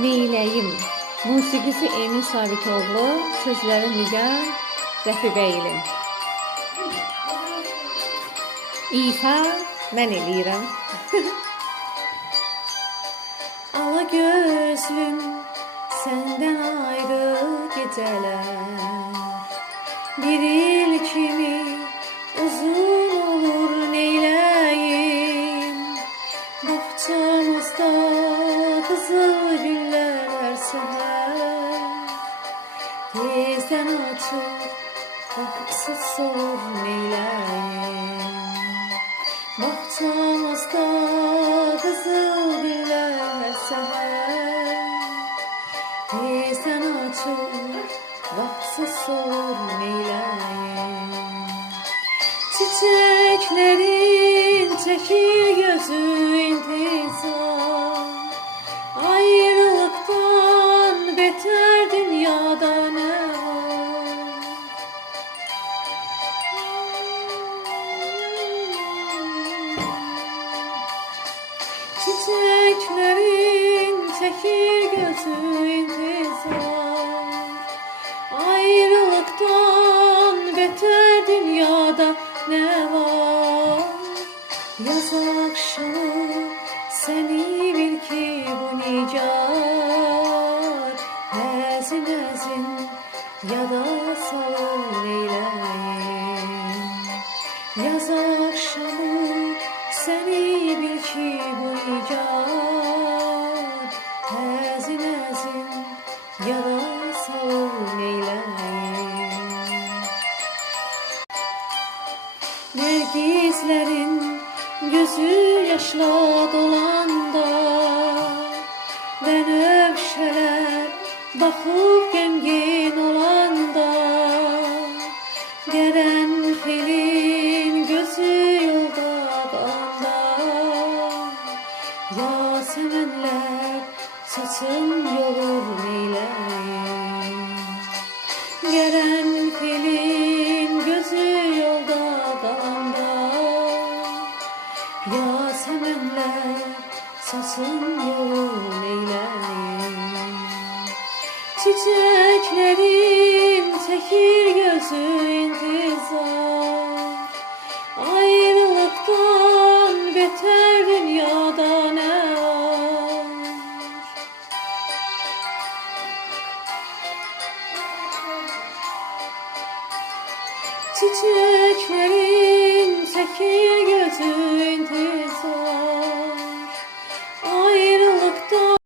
Neyləyim? Musiqisi Emin Sabitoğlu, sözləri Nigar Rəfibəyli. İfa mən eləyirəm. Ala gözlüm, səndən ayrı gecələr bir il kimi uzun olur, neyləyim? Bağçamızda qızıl güllər səhər tezdən açır, vaxtsız olur, neyləyim? Bağçamızda qızıl güllər səhər tezdən açır, vaxtsız olur, neyləyim? Çiçəklərin çəkir gözü intizar, ayrılıqdan betər dünyada nə var? Çiçəklərin çəkir gözü intizar, ayrılıqdan betər dünyada nə var? Yaz akşamı səni bil ki bu nigar həzin həzin yada salır, neyləyim? Yaz akşamı səni bil ki bu nigar həzin həzin yada salır, neyləyim? Nergizlərin gözü yaşla dolanda, bənövşələr baxıb qəmgin olanda, qərənfilin gözü yolda qalanda, yasəmənlər saçın yolur, neyləyim? Qərənfilin gözü yolda qalanda, yasəmənlər saçın yolur, neyləyim? Çiçəklərin çəkir gözü intizar, ayrılıqdan betər dünyada nə var? Çiçəklərin çəkir